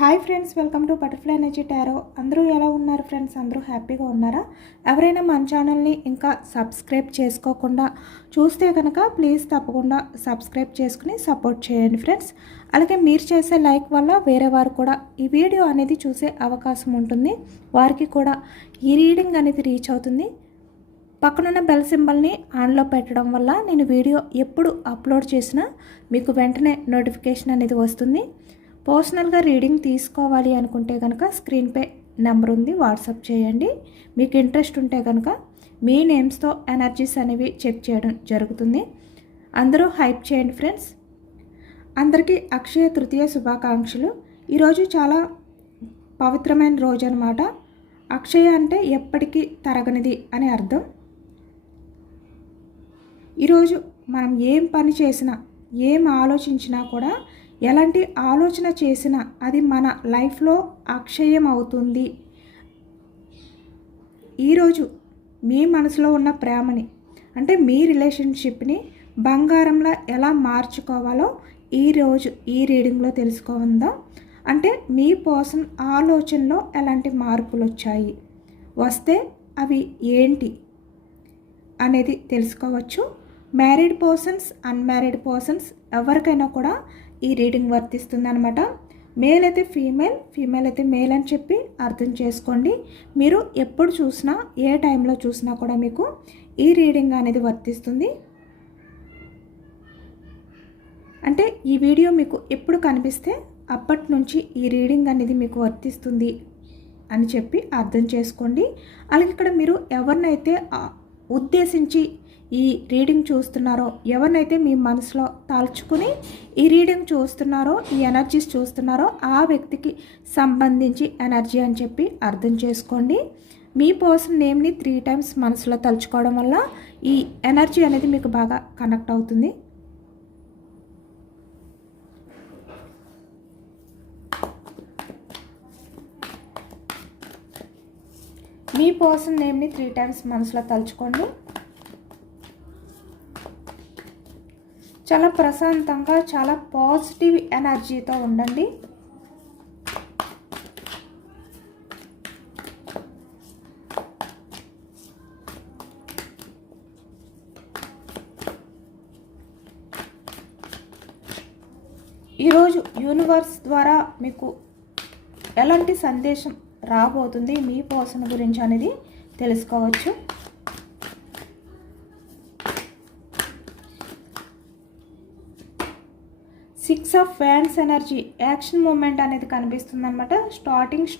Hi friends, welcome to butterfly energy tarot. అందరూ ఎలా ఉన్నారు ఫ్రెండ్స్? అందరూ హ్యాపీగా ఉన్నారా? ఎవరైనా మన ఛానల్ని ఇంకా సబ్స్క్రైబ్ చేసుకోకుండా చూస్తే కనుక ప్లీజ్ తప్పకుండా సబ్స్క్రైబ్ చేసుకుని సపోర్ట్ చేయండి ఫ్రెండ్స్. అలాగే మీరు చేసే లైక్ వల్ల వేరే వారు కూడా ఈ వీడియో అనేది చూసే అవకాశం ఉంటుంది, వారికి కూడా ఈ రీడింగ్ అనేది రీచ్ అవుతుంది. పక్కనున్న బెల్ సింబల్ని ఆన్లో పెట్టడం వల్ల నేను వీడియో ఎప్పుడు అప్లోడ్ చేసినా మీకు వెంటనే నోటిఫికేషన్ అనేది వస్తుంది. పర్సనల్గా రీడింగ్ తీసుకోవాలి అనుకుంటే కనుక స్క్రీన్పై నెంబర్ ఉంది, వాట్సాప్ చేయండి. మీకు ఇంట్రెస్ట్ ఉంటే కనుక మీ నేమ్స్తో ఎనర్జీస్ అనేవి చెక్ చేయడం జరుగుతుంది. అందరూ హైప్ చేయండి ఫ్రెండ్స్. అందరికీ అక్షయ తృతీయ శుభాకాంక్షలు. ఈరోజు చాలా పవిత్రమైన రోజు అన్నమాట. అక్షయ అంటే ఎప్పటికీ తరగనిది అని అర్థం. ఈరోజు మనం ఏం పని చేసినా, ఏం ఆలోచించినా కూడా, ఎలాంటి ఆలోచన చేసినా అది మన లైఫ్లో అక్షయం అవుతుంది. ఈరోజు మీ మనసులో ఉన్న ప్రేమని, అంటే మీ రిలేషన్షిప్ని బంగారంలా ఎలా మార్చుకోవాలో ఈరోజు ఈ రీడింగ్లో తెలుసుకోవద్దాం. అంటే మీ పర్సన్ ఆలోచనలో ఎలాంటి మార్పులు వచ్చాయి, వస్తే అవి ఏంటి అనేది తెలుసుకోవచ్చు. మ్యారీడ్ పర్సన్స్, అన్మ్యారీడ్ పర్సన్స్ ఎవరికైనా కూడా ఈ రీడింగ్ వర్తిస్తుంది అనమాట. మేల్ అయితే ఫీమేల్, ఫీమేల్ అయితే మేల్ అని చెప్పి అర్థం చేసుకోండి. మీరు ఎప్పుడు చూసినా, ఏ టైంలో చూసినా కూడా మీకు ఈ రీడింగ్ అనేది వర్తిస్తుంది. అంటే ఈ వీడియో మీకు ఎప్పుడు కనిపిస్తే అప్పటి నుంచి ఈ రీడింగ్ అనేది మీకు వర్తిస్తుంది అని చెప్పి అర్థం చేసుకోండి. అలాగే ఇక్కడ మీరు ఎవరినైతే ఉద్దేశించి ఈ రీడింగ్ చూస్తున్నారో, ఎవరినైతే మీ మనసులో తలుచుకుని ఈ రీడింగ్ చూస్తున్నారో, ఈ ఎనర్జీస్ చూస్తున్నారో ఆ వ్యక్తికి సంబంధించి ఎనర్జీ అని చెప్పి అర్థం చేసుకోండి. మీ పర్సన్ నేమ్ని 3 times మనసులో తలుచుకోవడం వల్ల ఈ ఎనర్జీ అనేది మీకు బాగా కనెక్ట్ అవుతుంది. మీ పర్సన్ నేమ్ని 3 times మనసులో తలుచుకోండి. చాలా ప్రశాంతంగా, చాలా పాజిటివ్ ఎనర్జీతో ఉండండి. ఈరోజు యూనివర్స్ ద్వారా మీకు ఎలాంటి సందేశం రాబోతుంది మీ పర్సన్ గురించి అనేది తెలుసుకోవచ్చు. 6 of Wands energy, action movement అనేది కనిపిస్తుంది అనమాట. స్టార్టింగ్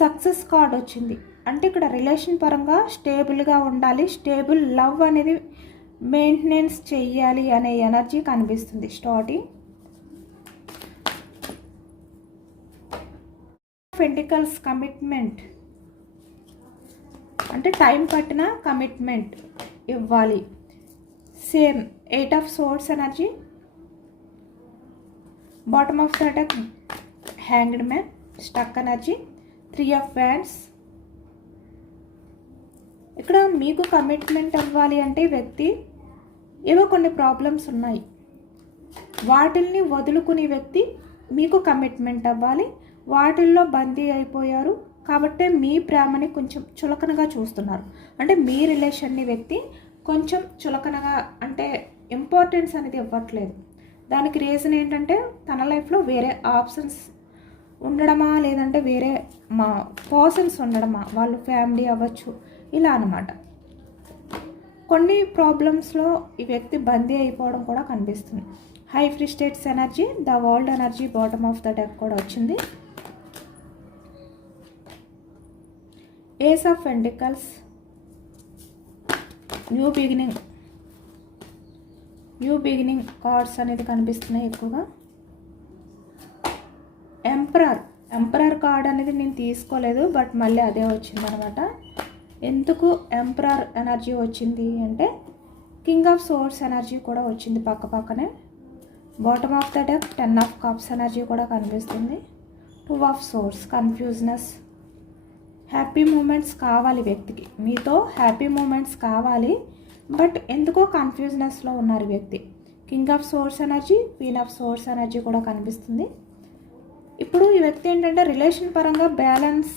సక్సెస్ కార్డ్ వచ్చింది. అంటే ఇక్కడ రిలేషన్ పరంగా స్టేబుల్గా ఉండాలి, స్టేబుల్ లవ్ అనేది మెయింటెనెన్స్ చెయ్యాలి అనే ఎనర్జీ కనిపిస్తుంది. స్టార్టింగ్ పెంటికల్స్, కమిట్మెంట్, అంటే టైం పట్టిన కమిట్మెంట్ ఇవ్వాలి. Same 8 of Swords energy, bottom of the deck hanged man, stuck energy, 3 of Wands. ఇక్కడ మీకు కమిట్మెంట్ అవ్వాలి అంటే వ్యక్తి ఏవో కొన్ని ప్రాబ్లమ్స్ ఉన్నాయి, వాటిల్ని వదులుకునే వ్యక్తి మీకు కమిట్మెంట్ అవ్వాలి. వాటిల్లో బందీ అయిపోయారు కాబట్టి మీ ప్రేమని కొంచెం చులకనగా చూస్తున్నారు. అంటే మీ రిలేషన్ని వ్యక్తి కొంచెం చులకనగా, అంటే ఇంపార్టెన్స్ అనేది ఇవ్వట్లేదు. దానికి రీజన్ ఏంటంటే తన లైఫ్లో వేరే ఆప్షన్స్ ఉండడమా, లేదంటే వేరే పర్సన్స్ ఉండడమా, వాళ్ళు ఫ్యామిలీ అవ్వచ్చు, ఇలా అన్నమాట. కొన్ని ప్రాబ్లమ్స్లో ఈ వ్యక్తి బందీ అయిపోవడం కూడా కనిపిస్తుంది. High priestess energy, the world energy, bottom of the deck కూడా వచ్చింది. Ace of pentacles, new beginning cards అనేది కనిపిస్తున్నాయి ఎక్కువగా. ఎంపరర్ కార్డ్ అనేది నేను తీసుకోలేదు, బట్ మళ్ళీ అదే వచ్చింది అనమాట. ఎందుకు ఎంపరర్ ఎనర్జీ వచ్చింది అంటే కింగ్ ఆఫ్ సోర్స్ ఎనర్జీ కూడా వచ్చింది పక్కనే. Bottom of the deck 10 of Cups energy కూడా కనిపిస్తుంది. 2 of Swords, కన్ఫ్యూజ్నెస్. హ్యాపీ మూమెంట్స్ కావాలి వ్యక్తికి, మీతో హ్యాపీ మూమెంట్స్ కావాలి, బట్ ఎందుకో కన్ఫ్యూజ్నెస్లో ఉన్నారు వ్యక్తి. King of swords energy, queen of swords energy కూడా కనిపిస్తుంది. ఇప్పుడు ఈ వ్యక్తి ఏంటంటే రిలేషన్ పరంగా బ్యాలెన్స్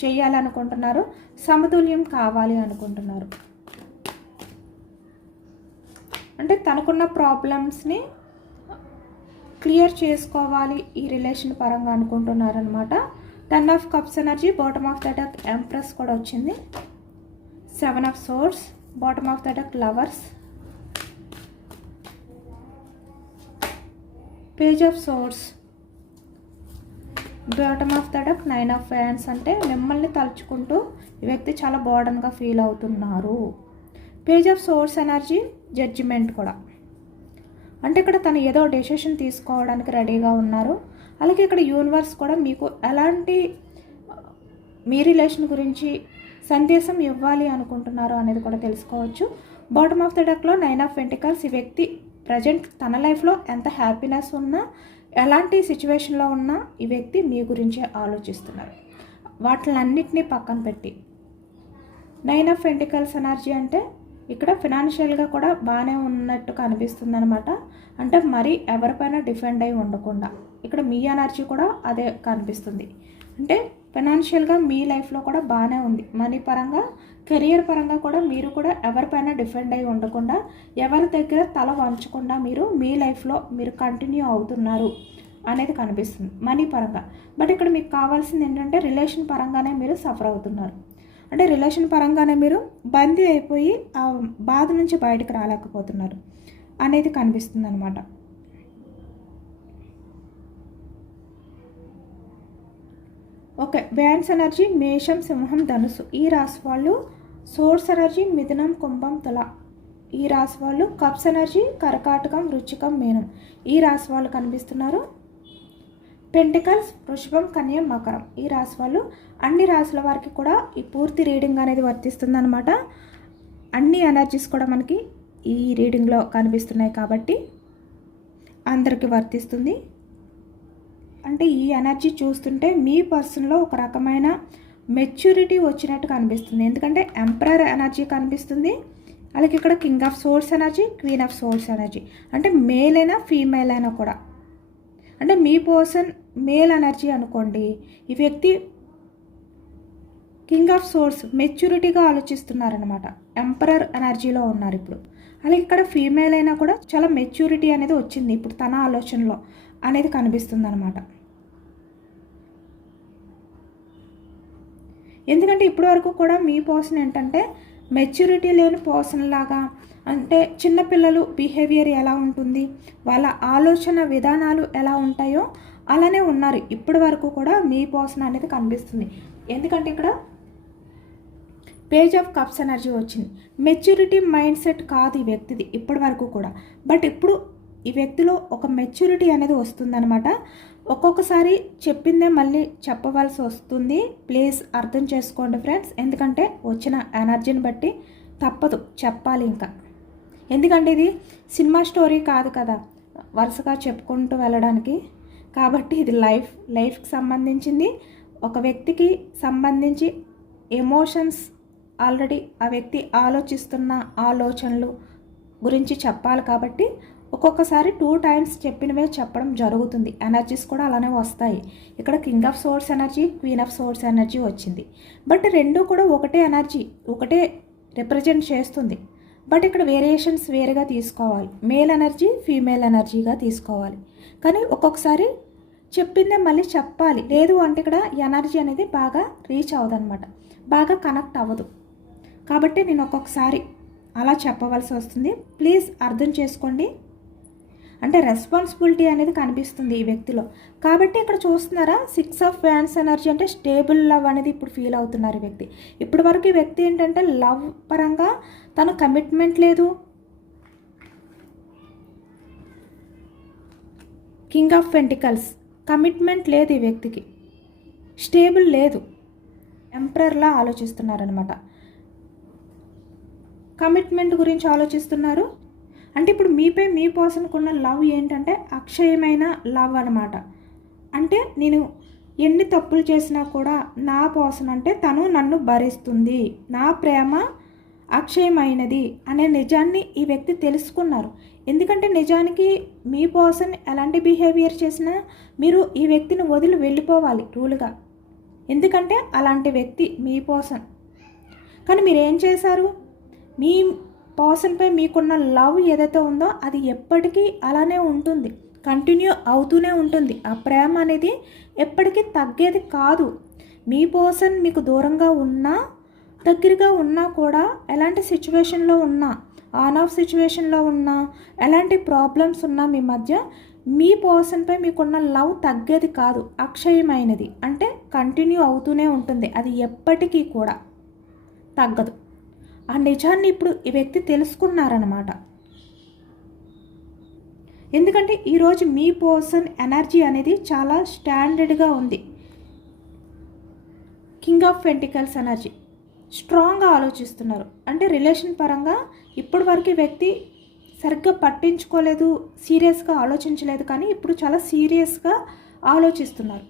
చేయాలనుకుంటున్నారు, సమతుల్యం కావాలి అనుకుంటున్నారు. అంటే తనకున్న ప్రాబ్లమ్స్ని క్లియర్ చేసుకోవాలి ఈ రిలేషన్ పరంగా అనుకుంటున్నారు అనమాట. 10 of cups energy, bottom of the deck empress కూడా వచ్చింది. 7 of swords, bottom of the deck lovers, page of swords, bottom of the deck 9 of wands. అంటే మిమ్మల్ని తలుచుకుంటూ ఈ వ్యక్తి చాలా బర్డెన్గా ఫీల్ అవుతున్నారు. Page of swords energy, judgement కూడా. అంటే ఇక్కడ తను ఏదో డెసిషన్ తీసుకోవడానికి రెడీగా ఉన్నారు. అలాగే ఇక్కడ యూనివర్స్ కూడా మీకు ఎలాంటి మీ రిలేషన్ గురించి సందేశం ఇవ్వాలి అనుకుంటున్నారు అనేది కూడా తెలుసుకోవచ్చు. బాటమ్ ఆఫ్ ద డెక్లో 9 ఆఫ్ పెంటికల్స్. ఈ వ్యక్తి ప్రజెంట్ తన లైఫ్లో ఎంత హ్యాపీనెస్ ఉన్నా, ఎలాంటి సిచ్యువేషన్లో ఉన్నా ఈ వ్యక్తి మీ గురించే ఆలోచిస్తున్నారు. వాటిలన్నిటినీ పక్కన పెట్టి 9 ఆఫ్ పెంటికల్స్ ఎనర్జీ అంటే ఇక్కడ ఫినాన్షియల్గా కూడా బాగానే ఉన్నట్టుగా అనిపిస్తుంది అనమాట. అంటే మరీ ఎవరిపైన డిపెండ్ అయి ఉండకుండా ఇక్కడ మీ ఎనర్జీ కూడా అదే కనిపిస్తుంది. అంటే ఫినాన్షియల్గా మీ లైఫ్లో కూడా బాగానే ఉంది. మనీ పరంగా, కెరియర్ పరంగా కూడా మీరు కూడా ఎవరిపైన డిపెండ్ అయి ఉండకుండా, ఎవరి దగ్గర తల వంచకుండా మీరు మీ లైఫ్లో మీరు కంటిన్యూ అవుతున్నారు అనేది కనిపిస్తుంది మనీ పరంగా. బట్ ఇక్కడ మీకు కావాల్సింది ఏంటంటే రిలేషన్ పరంగానే మీరు సఫర్ అవుతున్నారు. అంటే రిలేషన్ పరంగానే మీరు బందీ అయిపోయి ఆ బాధ నుంచి బయటకు రాలేకపోతున్నారు అనేది కనిపిస్తుంది అనమాట. ఓకే, వ్యాన్స్ ఎనర్జీ మేషం, సింహం, ధనుసు. ఈ రాశి వాళ్ళు సోర్స్ ఎనర్జీ మిథునం, కుంభం, తుల. ఈ రాశి వాళ్ళు కప్స్ ఎనర్జీ కర్కాటకం, వృశ్చికం, మీనం. ఈ రాశి వాళ్ళు కనిపిస్తున్నారు. పెంటికల్స్ వృషభం, కన్య, మకరం. ఈ రాశి వాళ్ళు అన్ని రాశుల వారికి కూడా ఈ పూర్తి రీడింగ్ అనేది వర్తిస్తుంది అనమాట. అన్ని ఎనర్జీస్ కూడా మనకి ఈ రీడింగ్లో కనిపిస్తున్నాయి కాబట్టి అందరికీ వర్తిస్తుంది. అంటే ఈ ఎనర్జీ చూస్తుంటే మీ పర్సన్లో ఒక రకమైన మెచ్యూరిటీ వచ్చినట్టు కనిపిస్తుంది. ఎందుకంటే ఎంపరర్ ఎనర్జీ కనిపిస్తుంది. అలాగే ఇక్కడ king of swords energy, queen of swords energy. అంటే మేల్ అయినా ఫీమేల్ అయినా కూడా, అంటే మీ పర్సన్ మేల్ ఎనర్జీ అనుకోండి, ఈ వ్యక్తి కింగ్ ఆఫ్ సోర్స్ మెచ్యూరిటీగా ఆలోచిస్తున్నారనమాట. ఎంపరర్ ఎనర్జీలో ఉన్నారు ఇప్పుడు. అలాగే ఇక్కడ ఫీమేల్ అయినా కూడా చాలా మెచ్యూరిటీ అనేది వచ్చింది ఇప్పుడు తన ఆలోచనలో అనేది కనిపిస్తుంది అనమాట. ఎందుకంటే ఇప్పటి వరకు కూడా మీ పర్సన్ ఏంటంటే మెచ్యూరిటీ లేని పర్సన్ లాగా, అంటే చిన్నపిల్లలు బిహేవియర్ ఎలా ఉంటుంది, వాళ్ళ ఆలోచన విధానాలు ఎలా ఉంటాయో అలానే ఉన్నారు ఇప్పటి వరకు కూడా మీ పర్సన్ అనేది కనిపిస్తుంది. ఎందుకంటే ఇక్కడ పేజ్ ఆఫ్ కప్స్ ఎనర్జీ వచ్చింది. మెచ్యూరిటీ మైండ్ సెట్ కాదు ఈ వ్యక్తిది ఇప్పటి వరకు కూడా. బట్ ఇప్పుడు ఈ వ్యక్తిలో ఒక మెచ్యూరిటీ అనేది వస్తుందన్నమాట. ఒక్కొక్కసారి చెప్పిందే మళ్ళీ చెప్పవలసి వస్తుంది. ప్లీజ్ అర్థం చేసుకోండి ఫ్రెండ్స్. ఎందుకంటే వచ్చిన ఎనర్జీని బట్టి తప్పదు చెప్పాలి ఇంకా. ఎందుకంటే ఇది సినిమా స్టోరీ కాదు కదా వరుసగా చెప్పుకుంటూ వెళ్ళడానికి. కాబట్టి ఇది లైఫ్కి సంబంధించింది. ఒక వ్యక్తికి సంబంధించి ఎమోషన్స్ ఆల్రెడీ ఆ వ్యక్తి ఆలోచిస్తున్న ఆలోచనలు గురించి చెప్పాలి కాబట్టి ఒక్కొక్కసారి 2 times చెప్పినవే చెప్పడం జరుగుతుంది. ఎనర్జీస్ కూడా అలానే వస్తాయి. ఇక్కడ king of swords energy, queen of swords energy వచ్చింది. బట్ రెండు కూడా ఒకటే ఎనర్జీ, ఒకటే రిప్రజెంట్ చేస్తుంది. బట్ ఇక్కడ వేరియేషన్స్ వేరేగా తీసుకోవాలి. మేల్ ఎనర్జీ, ఫీమేల్ ఎనర్జీగా తీసుకోవాలి. కానీ ఒక్కొక్కసారి చెప్పిందే మళ్ళీ చెప్పాలి. లేదు అంటే ఇక్కడ ఎనర్జీ అనేది బాగా రీచ్ అవ్వదన్నమాట, బాగా కనెక్ట్ అవ్వదు. కాబట్టి నేను ఒక్కొక్కసారి అలా చెప్పవలసి వస్తుంది. ప్లీజ్ అర్థం చేసుకోండి. అంటే రెస్పాన్సిబిలిటీ అనేది కనిపిస్తుంది ఈ వ్యక్తిలో. కాబట్టి ఇక్కడ చూస్తున్నారా 6 ఆఫ్ వ్యాండ్స్ ఎనర్జీ అంటే స్టేబుల్ లవ్ అనేది ఇప్పుడు ఫీల్ అవుతున్నారు ఈ వ్యక్తి. ఇప్పటి వరకు ఈ వ్యక్తి ఏంటంటే లవ్ పరంగా తను కమిట్మెంట్ లేదు. కింగ్ ఆఫ్ పెంటికల్స్ కమిట్మెంట్ లేదు ఈ వ్యక్తికి, స్టేబుల్ లేదు, ఎంపరర్లా ఆలోచిస్తున్నారనమాట. కమిట్మెంట్ గురించి ఆలోచిస్తున్నారు. అంటే ఇప్పుడు మీపై మీ పర్సన్కు ఉన్న లవ్ ఏంటంటే అక్షయమైన లవ్ అనమాట. అంటే నేను ఎన్ని తప్పులు చేసినా కూడా నా పర్సన్ అంటే తను నన్ను భరిస్తుంది, నా ప్రేమ అక్షయమైనది అనే నిజాన్ని ఈ వ్యక్తి తెలుసుకున్నారు. ఎందుకంటే నిజానికి మీ పర్సన్ ఎలాంటి బిహేవియర్ చేసినా మీరు ఈ వ్యక్తిని వదిలి వెళ్ళిపోవాలి రూల్గా. ఎందుకంటే అలాంటి వ్యక్తి మీ పర్సన్. కానీ మీరు ఏం చేశారు? మీ పర్సన్పై మీకున్న లవ్ ఏదైతే ఉందో అది ఎప్పటికీ అలానే ఉంటుంది, కంటిన్యూ అవుతూనే ఉంటుంది. ఆ ప్రేమ అనేది ఎప్పటికీ తగ్గేది కాదు. మీ పర్సన్ మీకు దూరంగా ఉన్నా, దగ్గరగా ఉన్నా కూడా, ఎలాంటి సిచ్యువేషన్లో ఉన్నా, ఆన్ ఆఫ్ సిచ్యువేషన్లో ఉన్నా, ఎలాంటి ప్రాబ్లమ్స్ ఉన్నా మీ మధ్య, మీ పర్సన్పై మీకున్న లవ్ తగ్గేది కాదు. అక్షయమైనది అంటే కంటిన్యూ అవుతూనే ఉంటుంది, అది ఎప్పటికీ కూడా తగ్గదు. ఆ నిజాన్ని ఇప్పుడు ఈ వ్యక్తి తెలుసుకున్నారన్నమాట. ఎందుకంటే ఈరోజు మీ పర్సన్ ఎనర్జీ అనేది చాలా స్టాండర్డ్గా ఉంది. కింగ్ ఆఫ్ పెంటికల్స్ ఎనర్జీ, స్ట్రాంగ్గా ఆలోచిస్తున్నారు. అంటే రిలేషన్ పరంగా ఇప్పటి వరకు వ్యక్తి సరిగ్గా పట్టించుకోలేదు, సీరియస్గా ఆలోచించలేదు. కానీ ఇప్పుడు చాలా సీరియస్గా ఆలోచిస్తున్నారు.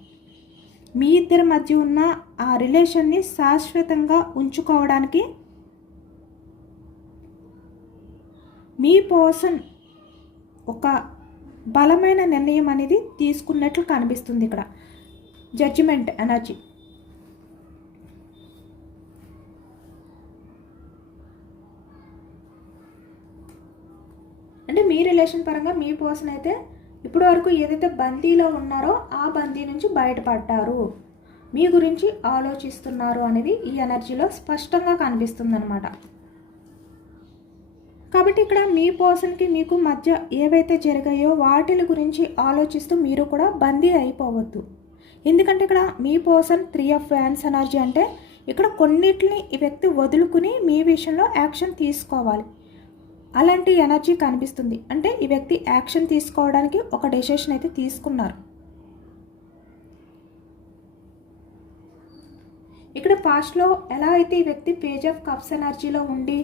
మీ ఇద్దరి మధ్య ఉన్న ఆ రిలేషన్ని శాశ్వతంగా ఉంచుకోవడానికి మీ పర్సన్ ఒక బలమైన నిర్ణయం అనేది తీసుకున్నట్లు కనిపిస్తుంది. ఇక్కడ జడ్జిమెంట్ ఎనర్జీ. అంటే మీ రిలేషన్ పరంగా మీ పర్సన్ అయితే ఇప్పటి వరకు ఏదైతే బందీలో ఉన్నారో ఆ బందీ నుంచి బయటపడ్డారు, మీ గురించి ఆలోచిస్తున్నారు అనేది ఈ ఎనర్జీలో స్పష్టంగా కనిపిస్తుంది అన్నమాట. కాబట్టి ఇక్కడ మీ పర్సన్కి మీకు మధ్య ఏవైతే జరిగాయో వాటి గురించి ఆలోచిస్తూ మీరు కూడా బందీ అయిపోవద్దు. ఎందుకంటే ఇక్కడ మీ పర్సన్ 3 ఆఫ్ వ్యాండ్స్ ఎనర్జీ అంటే ఇక్కడ కొన్నిటిని ఈ వ్యక్తి వదులుకుని మీ విషయంలో యాక్షన్ తీసుకోవాలి. అలాంటి ఎనర్జీ కనిపిస్తుంది. అంటే ఈ వ్యక్తి యాక్షన్ తీసుకోవడానికి ఒక డెసిషన్ అయితే తీసుకున్నారు. ఇక్కడ పాస్ట్లో ఎలా అయితే ఈ వ్యక్తి పేజ్ ఆఫ్ కప్స్ ఎనర్జీలో ఉండి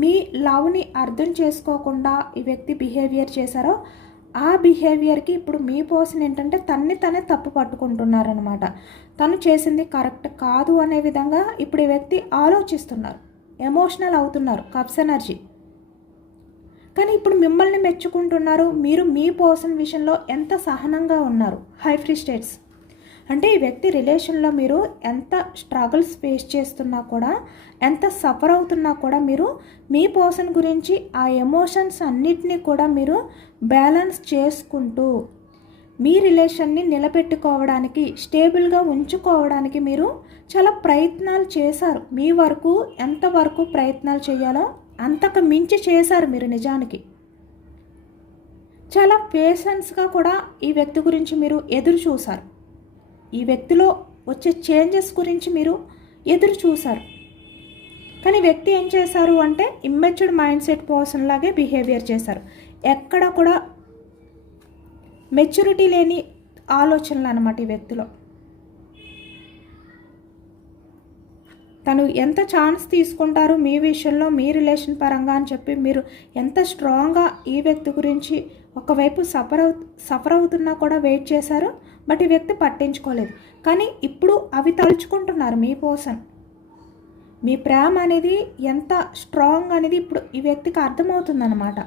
మీ లవ్ని అర్థం చేసుకోకుండా ఈ వ్యక్తి బిహేవియర్ చేశారో ఆ బిహేవియర్కి ఇప్పుడు మీ పర్సన్ ఏంటంటే తనే తప్పు పట్టుకుంటున్నారనమాట. తను చేసింది కరెక్ట్ కాదు అనే విధంగా ఇప్పుడు ఈ వ్యక్తి ఆలోచిస్తున్నారు, ఎమోషనల్ అవుతున్నారు. Cups energy. కానీ ఇప్పుడు మిమ్మల్ని మెచ్చుకుంటున్నారు. మీరు మీ పర్సన్ విషయంలో ఎంత సహనంగా ఉన్నారు. హై ఫ్రీ స్టేట్స్ అంటే ఈ వ్యక్తి రిలేషన్లో మీరు ఎంత స్ట్రగుల్స్ ఫేస్ చేస్తున్నా కూడా, ఎంత సఫర్ అవుతున్నా కూడా మీరు మీ పర్సన్ గురించి ఆ ఎమోషన్స్ అన్నిటినీ కూడా మీరు బ్యాలెన్స్ చేసుకుంటూ మీ రిలేషన్ని నిలబెట్టుకోవడానికి, స్టేబుల్గా ఉంచుకోవడానికి మీరు చాలా ప్రయత్నాలు చేశారు. మీ వరకు ఎంతవరకు ప్రయత్నాలు చేయాలో అంతకు మించి చేశారు మీరు. నిజానికి చాలా పేషెన్స్గా కూడా ఈ వ్యక్తి గురించి మీరు ఎదురు చూశారు. ఈ వ్యక్తిలో వచ్చే చేంజెస్ గురించి మీరు ఎదురు చూశారు. కానీ వ్యక్తి ఏం చేశారు అంటే ఇమ్మెచ్యూర్డ్ మైండ్ సెట్ పర్సన్ లాగే బిహేవియర్ చేశారు. ఎక్కడ కూడా మెచ్యూరిటీ లేని ఆలోచనలు అన్నమాట ఈ వ్యక్తిలో. తను ఎంత ఛాన్స్ తీసుకుంటారు మీ విషయంలో, మీ రిలేషన్ పరంగా అని చెప్పి మీరు ఎంత స్ట్రాంగ్గా ఈ వ్యక్తి గురించి ఒకవైపు సఫర్ అవుతున్నా కూడా వెయిట్ చేశారు. బట్ ఈ వ్యక్తి పట్టించుకోలేదు. కానీ ఇప్పుడు అవి తలుచుకుంటున్నారు మీ పర్సన్. మీ ప్రేమ అనేది ఎంత స్ట్రాంగ్ అనేది ఇప్పుడు ఈ వ్యక్తికి అర్థమవుతుందన్నమాట.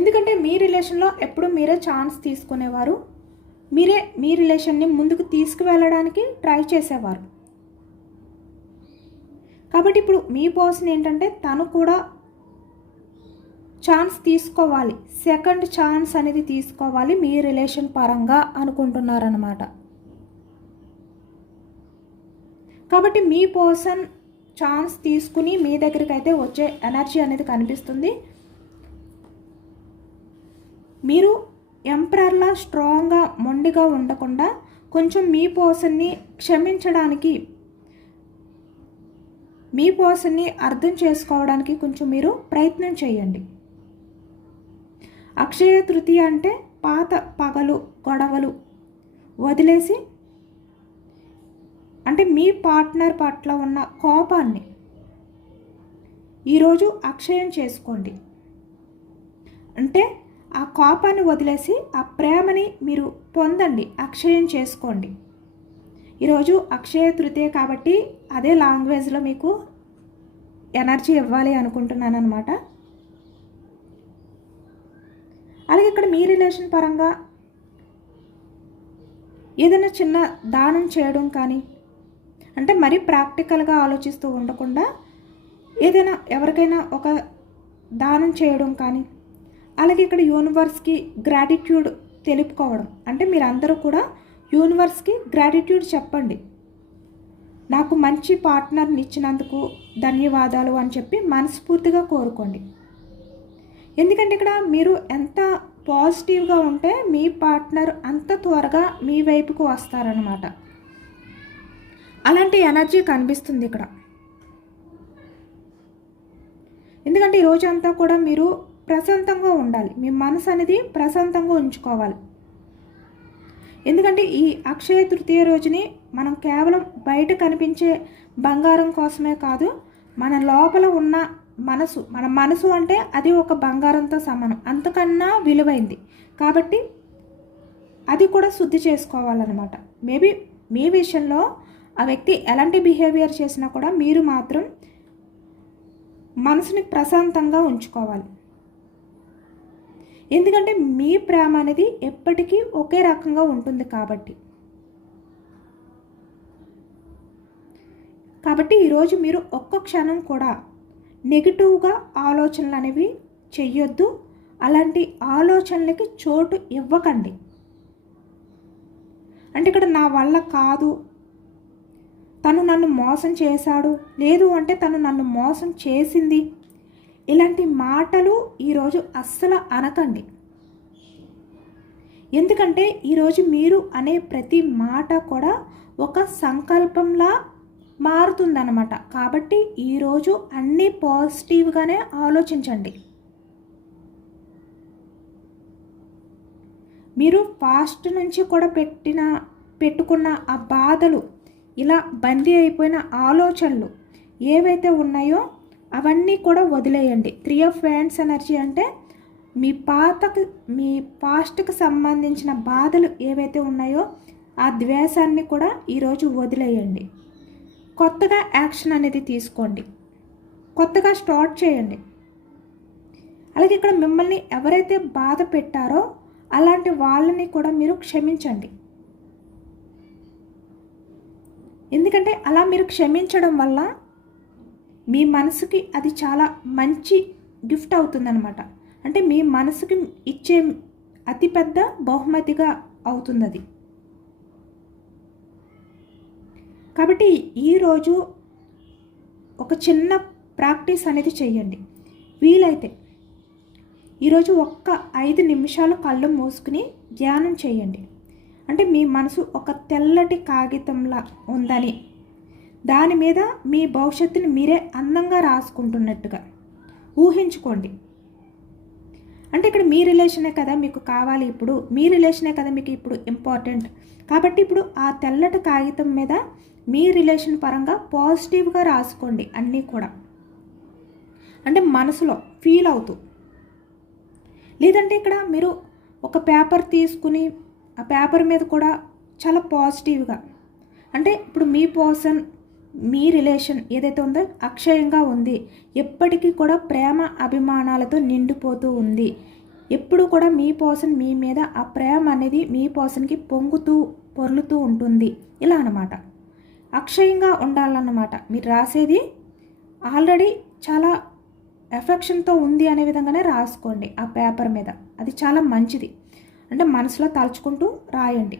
ఎందుకంటే మీ రిలేషన్లో ఎప్పుడు మీరే ఛాన్స్ తీసుకునేవారు, మీరే మీ రిలేషన్ని ముందుకు తీసుకువెళ్ళడానికి ట్రై చేసేవారు. కాబట్టి ఇప్పుడు మీ పర్సన్ ఏంటంటే తను కూడా ఛాన్స్ తీసుకోవాలి, సెకండ్ ఛాన్స్ అనేది తీసుకోవాలి మీ రిలేషన్ పరంగా అనుకుంటున్నారన్నమాట. కాబట్టి మీ పర్సన్ ఛాన్స్ తీసుకుని మీ దగ్గరికి అయితే వచ్చే ఎనర్జీ అనేది కనిపిస్తుంది. మీరు ఎంపరర్లా స్ట్రాంగ్గా మొండిగా ఉండకుండా కొంచెం మీ పర్సన్ని క్షమించడానికి, మీ పర్సన్ని అర్థం చేసుకోవడానికి కొంచెం మీరు ప్రయత్నం చేయండి. అక్షయ తృతీయ అంటే పాత పగలు గొడవలు వదిలేసి, అంటే మీ పార్ట్నర్ పట్ల ఉన్న కోపాన్ని ఈరోజు అక్షయం చేసుకోండి. అంటే ఆ కోపాన్ని వదిలేసి ఆ ప్రేమని మీరు పొందండి, అక్షయం చేసుకోండి. ఈరోజు అక్షయ తృతీయ కాబట్టి అదే లాంగ్వేజ్లో మీకు ఎనర్జీ ఇవ్వాలి అనుకుంటున్నాను అనమాట. అలాగే ఇక్కడ మీ రిలేషన్ పరంగా ఏదైనా చిన్న దానం చేయడం కానీ, అంటే మరీ ప్రాక్టికల్గా ఆలోచిస్తూ ఉండకుండా ఏదైనా ఎవరికైనా ఒక దానం చేయడం కానీ, అలాగే ఇక్కడ యూనివర్స్కి గ్రాటిట్యూడ్ తెలుపుకోవడం, అంటే మీరందరూ కూడా యూనివర్స్కి గ్రాటిట్యూడ్ చెప్పండి. నాకు మంచి పార్ట్నర్ని ఇచ్చినందుకు ధన్యవాదాలు అని చెప్పి మనస్ఫూర్తిగా కోరుకోండి. ఎందుకంటే ఇక్కడ మీరు ఎంత పాజిటివ్గా ఉంటే మీ పార్ట్నర్ అంత త్వరగా మీ వైపుకు వస్తారనమాట. అలాంటి ఎనర్జీ కనిపిస్తుంది ఇక్కడ. ఎందుకంటే ఈ రోజంతా కూడా మీరు ప్రశాంతంగా ఉండాలి, మీ మనసు అనేది ప్రశాంతంగా ఉంచుకోవాలి. ఎందుకంటే ఈ అక్షయ తృతీయ రోజుని మనం కేవలం బయట కనిపించే బంగారం కోసమే కాదు, మన లోపల ఉన్న మన మనసు అంటే అది ఒక బంగారంతో సమానం, అంతకన్నా విలువైంది. కాబట్టి అది కూడా శుద్ధి చేసుకోవాలన్నమాట. మేబీ మీ విషయంలో ఆ వ్యక్తి ఎలాంటి బిహేవియర్ చేసినా కూడా మీరు మాత్రం మనసుని ప్రశాంతంగా ఉంచుకోవాలి. ఎందుకంటే మీ ప్రేమ అనేది ఎప్పటికీ ఒకే రకంగా ఉంటుంది కాబట్టి ఈరోజు మీరు ఒక్క క్షణం కూడా నెగిటివ్గా ఆలోచనలు అనేవి చెయ్యొద్దు. అలాంటి ఆలోచనలకి చోటు ఇవ్వకండి. అంటే ఇక్కడ నా వల్ల కాదు, తను నన్ను మోసం చేశాడు, లేదు అంటే తను నన్ను మోసం చేసింది, ఇలాంటి మాటలు ఈరోజు అస్సలు అనకండి. ఎందుకంటే ఈరోజు మీరు అనే ప్రతి మాట కూడా ఒక సంకల్పంలా మారుతుందన్నమాట. కాబట్టి ఈరోజు అన్నీ పాజిటివ్గానే ఆలోచించండి. మీరు పాస్ట్ నుంచి కూడా పెట్టుకున్న ఆ బాధలు, ఇలా బందీ అయిపోయిన ఆలోచనలు ఏవైతే ఉన్నాయో అవన్నీ కూడా వదిలేయండి. 3 ఆఫ్ వ్యాండ్స్ ఎనర్జీ అంటే మీ పాస్ట్కి సంబంధించిన బాధలు ఏవైతే ఉన్నాయో ఆ ద్వేషాన్ని కూడా ఈరోజు వదిలేయండి. కొత్తగా యాక్షన్ అనేది తీసుకోండి, కొత్తగా స్టార్ట్ చేయండి. అలాగే ఇక్కడ మిమ్మల్ని ఎవరైతే బాధ పెట్టారో అలాంటి వాళ్ళని కూడా మీరు క్షమించండి. ఎందుకంటే అలా మీరు క్షమించడం వల్ల మీ మనసుకి అది చాలా మంచి గిఫ్ట్ అవుతుందన్నమాట. అంటే మీ మనసుకి ఇచ్చే అతిపెద్ద బహుమతిగా అవుతుంది అది. కాబట్టి ఈరోజు ఒక చిన్న ప్రాక్టీస్ అనేది చేయండి. వీలైతే ఈరోజు ఒక్క 5 నిమిషాలు కళ్ళు మూసుకుని ధ్యానం చేయండి. అంటే మీ మనసు ఒక తెల్లటి కాగితంలా ఉందని, దాని మీద మీ భవిష్యత్తుని మీరే అందంగా రాసుకుంటున్నట్టుగా ఊహించుకోండి. అంటే ఇక్కడ మీ రిలేషనే కదా మీకు కావాలి, ఇప్పుడు మీ రిలేషనే కదా మీకు ఇప్పుడు ఇంపార్టెంట్. కాబట్టి ఇప్పుడు ఆ తెల్లటి కాగితం మీద మీ రిలేషన్ పరంగా పాజిటివ్గా రాసుకోండి అన్నీ కూడా, అంటే మనసులో ఫీల్ అవుతూ. లేదంటే ఇక్కడ మీరు ఒక పేపర్ తీసుకుని ఆ పేపర్ మీద కూడా చాలా పాజిటివ్గా, అంటే ఇప్పుడు మీ పర్సన్, మీ రిలేషన్ ఏదైతే ఉందో అక్షయంగా ఉంది, ఎప్పటికీ కూడా ప్రేమ అభిమానాలతో నిండిపోతూ ఉంది, ఎప్పుడు కూడా మీ పర్సన్ మీ మీద ఆ ప్రేమ అనేది మీ పర్సన్కి పొర్లుతూ ఉంటుంది, ఇలా అన్నమాట. అక్షయంగా ఉండాలన్నమాట. మీరు రాసేది ఆల్రెడీ చాలా ఎఫెక్షన్తో ఉంది అనే విధంగానే రాసుకోండి ఆ పేపర్ మీద. అది చాలా మంచిది. అంటే మనసులో తలుచుకుంటూ రాయండి.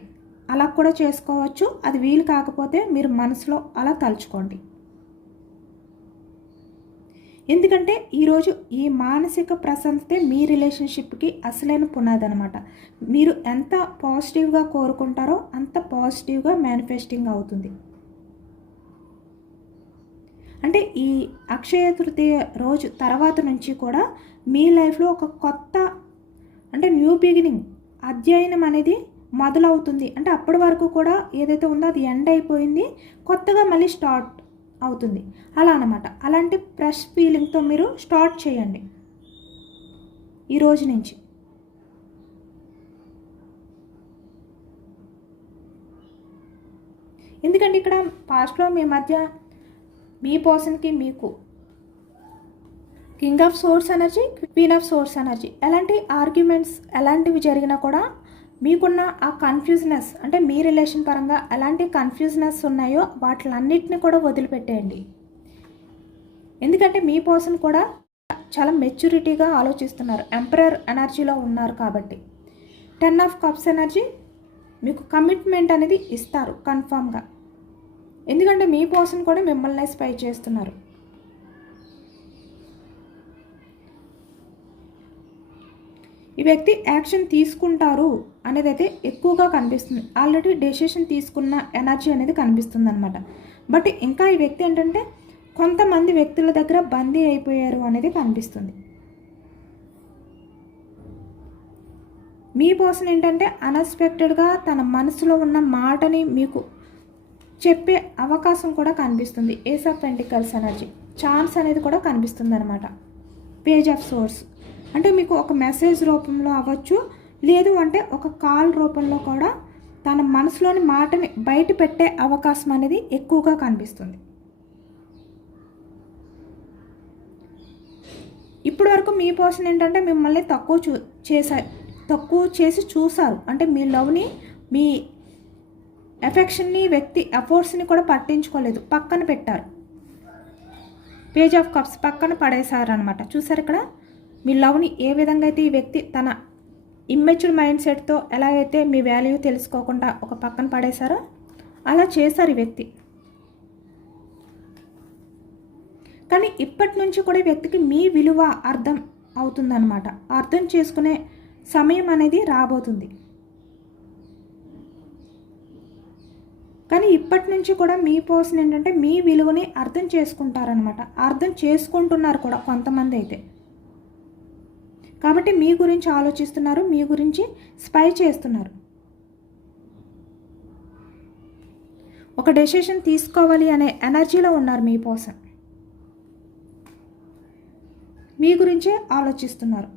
అలా కూడా చేసుకోవచ్చు. అది వీలు కాకపోతే మీరు మనసులో అలా తలుచుకోండి. ఎందుకంటే ఈరోజు ఈ మానసిక ప్రశాంతతే మీ రిలేషన్షిప్కి అసలైన పునాది అనమాట. మీరు ఎంత పాజిటివ్గా కోరుకుంటారో అంత పాజిటివ్గా మేనిఫెస్టింగ్ అవుతుంది. అంటే ఈ అక్షయ తృతీయ రోజు తర్వాత నుంచి కూడా మీ లైఫ్లో ఒక కొత్త, అంటే న్యూ బిగినింగ్, అధ్యయనం అనేది మొదలవుతుంది. అంటే అప్పటి వరకు కూడా ఏదైతే ఉందో అది ఎండ్ అయిపోయింది, కొత్తగా మళ్ళీ స్టార్ట్ అవుతుంది, అలా అన్నమాట. అలాంటి ఫ్రెష్ ఫీలింగ్తో మీరు స్టార్ట్ చేయండి ఈ రోజు నుంచి. ఎందుకంటే ఇక్కడ పాస్ట్లో మీ మధ్య మీ పర్సన్కి మీకు king of swords energy, queen of swords energy, ఎలాంటి ఆర్గ్యుమెంట్స్ ఎలాంటివి జరిగినా కూడా మీకున్న ఆ కన్ఫ్యూజ్నెస్, అంటే మీ రిలేషన్ పరంగా ఎలాంటి కన్ఫ్యూజ్నెస్ ఉన్నాయో వాటిలన్నిటిని కూడా వదిలిపెట్టేయండి. ఎందుకంటే మీ పర్సన్ కూడా చాలా మెచ్యూరిటీగా ఆలోచిస్తున్నారు, ఎంపరర్ ఎనర్జీలో ఉన్నారు కాబట్టి. 10 ఆఫ్ కప్స్ ఎనర్జీ మీకు కమిట్మెంట్ అనేది ఇస్తారు కన్ఫామ్గా. ఎందుకంటే మీ పర్సన్ కూడా మిమ్మల్ని స్పై చేస్తున్నారు. ఈ వ్యక్తి యాక్షన్ తీసుకుంటారు అనేది అయితే ఎక్కువగా కనిపిస్తుంది. ఆల్రెడీ డెసిషన్ తీసుకున్న ఎనర్జీ అనేది కనిపిస్తుంది అనమాట. బట్ ఇంకా ఈ వ్యక్తి ఏంటంటే కొంతమంది వ్యక్తుల దగ్గర బందీ అయిపోయారు అనేది కనిపిస్తుంది. మీ పర్సన్ ఏంటంటే అన్ఎక్స్పెక్టెడ్గా తన మనసులో ఉన్న మాటని మీకు చెప్పే అవకాశం కూడా కనిపిస్తుంది. Ace of pentacles energy, chance అనేది కూడా కనిపిస్తుంది అనమాట. పేజ్ ఆఫ్ సోర్స్ అంటే మీకు ఒక మెసేజ్ రూపంలో అవ్వచ్చు, లేదు అంటే ఒక కాల్ రూపంలో కూడా తన మనసులోని మాటని బయట పెట్టే అవకాశం అనేది ఎక్కువగా కనిపిస్తుంది. ఇప్పటి వరకు మీ పర్సన్ ఏంటంటే మిమ్మల్ని తక్కువ చేసి చూసారు. అంటే మీ లవ్ని, మీ ఎఫెక్షన్ని, వ్యక్తి ఎఫర్ట్స్ని కూడా పట్టించుకోలేదు, పక్కన పెట్టారు. పేజ్ ఆఫ్ కప్స్ పక్కన పడేశారు అనమాట. చూసారు ఇక్కడ మీ లవ్ని ఏ విధంగా అయితే ఈ వ్యక్తి తన ఇమ్మెచ్యూర్ మైండ్ సెట్తో ఎలా అయితే మీ వాల్యూ తెలుసుకోకుండా ఒక పక్కన పడేశారో అలా చేశారు ఈ వ్యక్తి. కానీ ఇప్పటి నుంచి కూడా ఈ వ్యక్తికి మీ విలువ అర్థం అవుతుందన్నమాట. అర్థం చేసుకునే సమయం అనేది రాబోతుంది. కానీ ఇప్పటి నుంచి కూడా మీ పర్సన్ ఏంటంటే మీ విలువని అర్థం చేసుకుంటారనమాట. అర్థం చేసుకుంటున్నారు కూడా కొంతమంది అయితే. కాబట్టి మీ గురించి ఆలోచిస్తున్నారు, మీ గురించి స్పై చేస్తున్నారు. ఒక డెసిషన్ తీసుకోవాలి అనే ఎనర్జీలో ఉన్నారు మీ పర్సన్. మీ గురించే ఆలోచిస్తున్నారు.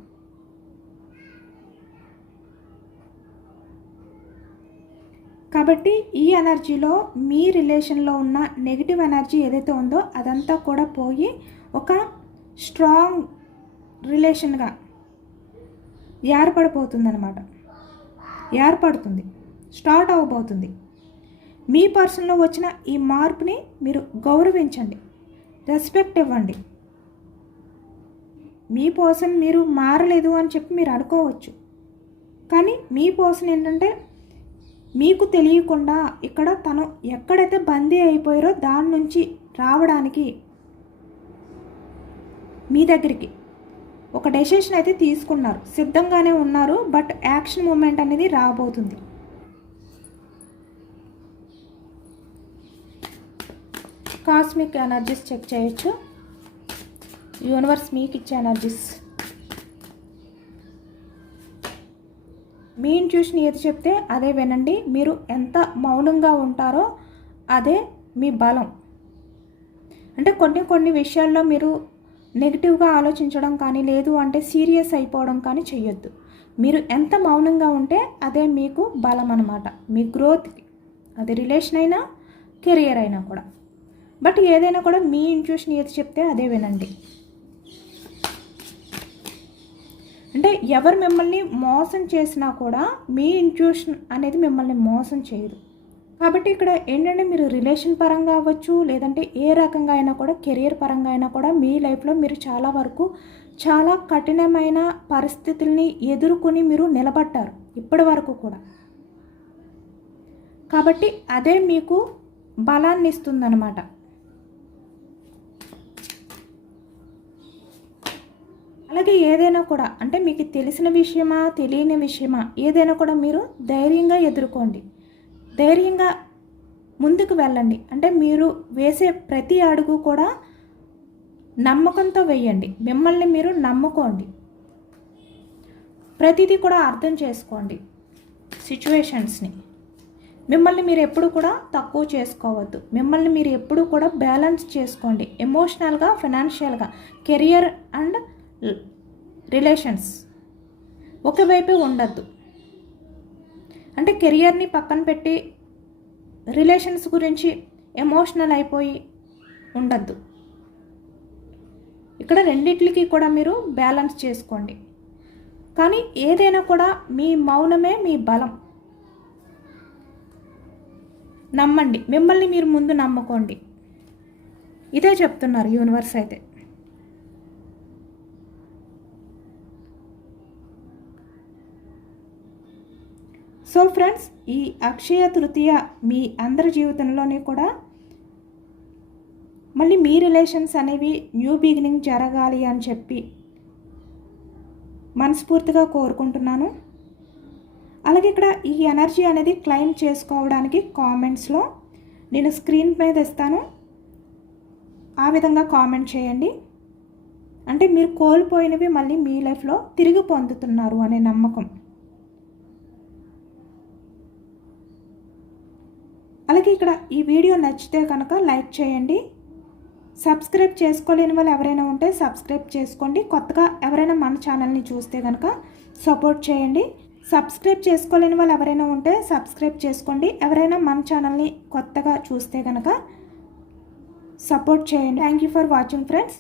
కాబట్టి ఈ ఎనర్జీలో మీ రిలేషన్లో ఉన్న నెగిటివ్ ఎనర్జీ ఏదైతే ఉందో అదంతా కూడా పోయి ఒక స్ట్రాంగ్ రిలేషన్గా ఏర్పడుతుంది, స్టార్ట్ అవ్వబోతుంది. మీ పర్సన్లో వచ్చిన ఈ మార్పుని మీరు గౌరవించండి, రెస్పెక్ట్ ఇవ్వండి. మీ పర్సన్ మీరు మారలేదు అని చెప్పి మీరు అనుకోవచ్చు, కానీ మీ పర్సన్ ఏంటంటే మీకు తెలియకుండా ఇక్కడ తను ఎక్కడైతే బందీ అయిపోయారో దాని నుంచి రావడానికి మీ దగ్గరికి ఒక డెసిషన్ అయితే తీసుకున్నారు, సిద్ధంగానే ఉన్నారు. బట్ యాక్షన్ మూమెంట్ అనేది రాబోతుంది. కాస్మిక్ ఎనర్జీస్ చెక్ చేయొచ్చు. యూనివర్స్ మీకు ఇచ్చే ఎనర్జీస్. మీ ఇంట్యూషన్ ఏది చెప్తే అదే వినండి. మీరు ఎంత మౌనంగా ఉంటారో అదే మీ బలం. అంటే కొన్ని విషయాల్లో మీరు నెగిటివ్గా ఆలోచించడం కానీ, లేదు అంటే సీరియస్ అయిపోవడం కానీ చెయ్యొద్దు. మీరు ఎంత మౌనంగా ఉంటే అదే మీకు బలం అన్నమాట, మీ గ్రోత్కి. అది రిలేషన్ అయినా కెరియర్ అయినా కూడా. బట్ ఏదైనా కూడా మీ ఇంట్యూషన్ ఏది చెప్తే అదే వినండి. అంటే ఎవరు మిమ్మల్ని మోసం చేసినా కూడా మీ ఇంట్యూషన్ అనేది మిమ్మల్ని మోసం చేయదు. కాబట్టి ఇక్కడ ఏంటంటే మీరు రిలేషన్ పరంగా అవ్వచ్చు, లేదంటే ఏ రకంగా అయినా కూడా, కెరియర్ పరంగా అయినా కూడా మీ లైఫ్లో మీరు చాలా వరకు చాలా కఠినమైన పరిస్థితుల్ని ఎదుర్కొని మీరు నిలబడ్డారు ఇప్పటి వరకు కూడా. కాబట్టి అదే మీకు బలాన్ని ఇస్తుందన్నమాట. అలాగే ఏదైనా కూడా అంటే మీకు తెలిసిన విషయమా తెలియని విషయమా ఏదైనా కూడా మీరు ధైర్యంగా ఎదుర్కోండి, ధైర్యంగా ముందుకు వెళ్ళండి. అంటే మీరు వేసే ప్రతి అడుగు కూడా నమ్మకంతో వేయండి, మిమ్మల్ని మీరు నమ్ముకోండి, ప్రతిదీ కూడా అర్థం చేసుకోండి సిచ్యువేషన్స్ని. మిమ్మల్ని మీరు ఎప్పుడు కూడా తక్కువ చేసుకోవద్దు, మిమ్మల్ని మీరు ఎప్పుడు కూడా బ్యాలెన్స్ చేసుకోండి. ఎమోషనల్గా, ఫైనాన్షియల్గా, కెరియర్ అండ్ రిలేషన్స్ ఒకవైపే ఉండద్దు. అంటే కెరియర్ని పక్కన పెట్టి రిలేషన్స్ గురించి ఎమోషనల్ అయిపోయి ఉండద్దు. ఇక్కడ రెండిట్లకి కూడా మీరు బ్యాలెన్స్ చేసుకోండి. కానీ ఏదైనా కూడా మీ మౌనమే మీ బలం. నమ్మండి, మిమ్మల్ని మీరు ముందు నమ్ముకోండి. ఇదే చెప్తున్నారు యూనివర్స్ అయితే. సో ఫ్రెండ్స్, ఈ అక్షయ తృతీయ మీ అందరి జీవితంలోనే కూడా మళ్ళీ మీ రిలేషన్స్ అనేవి న్యూ బిగినింగ్ జరగాలి అని చెప్పి మనస్ఫూర్తిగా కోరుకుంటున్నాను. అలాగే ఇక్కడ ఈ ఎనర్జీ అనేది క్లెయిమ్ చేసుకోవడానికి కామెంట్స్లో నేను స్క్రీన్ మీద ఇస్తాను, ఆ విధంగా కామెంట్ చేయండి. అంటే మీరు కోల్పోయినవి మళ్ళీ మీ లైఫ్లో తిరిగి పొందుతున్నారు అనే నమ్మకం. అలాగే ఇక్కడ ఈ వీడియో నచ్చితే కనుక లైక్ చేయండి. సబ్స్క్రైబ్ చేసుకోలేని వాళ్ళు ఎవరైనా ఉంటే సబ్స్క్రైబ్ చేసుకోండి. కొత్తగా ఎవరైనా మన ఛానల్ని చూస్తే కనుక సపోర్ట్ చేయండి. సబ్స్క్రైబ్ చేసుకోలేని వాళ్ళు ఎవరైనా ఉంటే సబ్స్క్రైబ్ చేసుకోండి. ఎవరైనా మన ఛానల్ని కొత్తగా చూస్తే కనుక సపోర్ట్ చేయండి. Thank you for watching friends.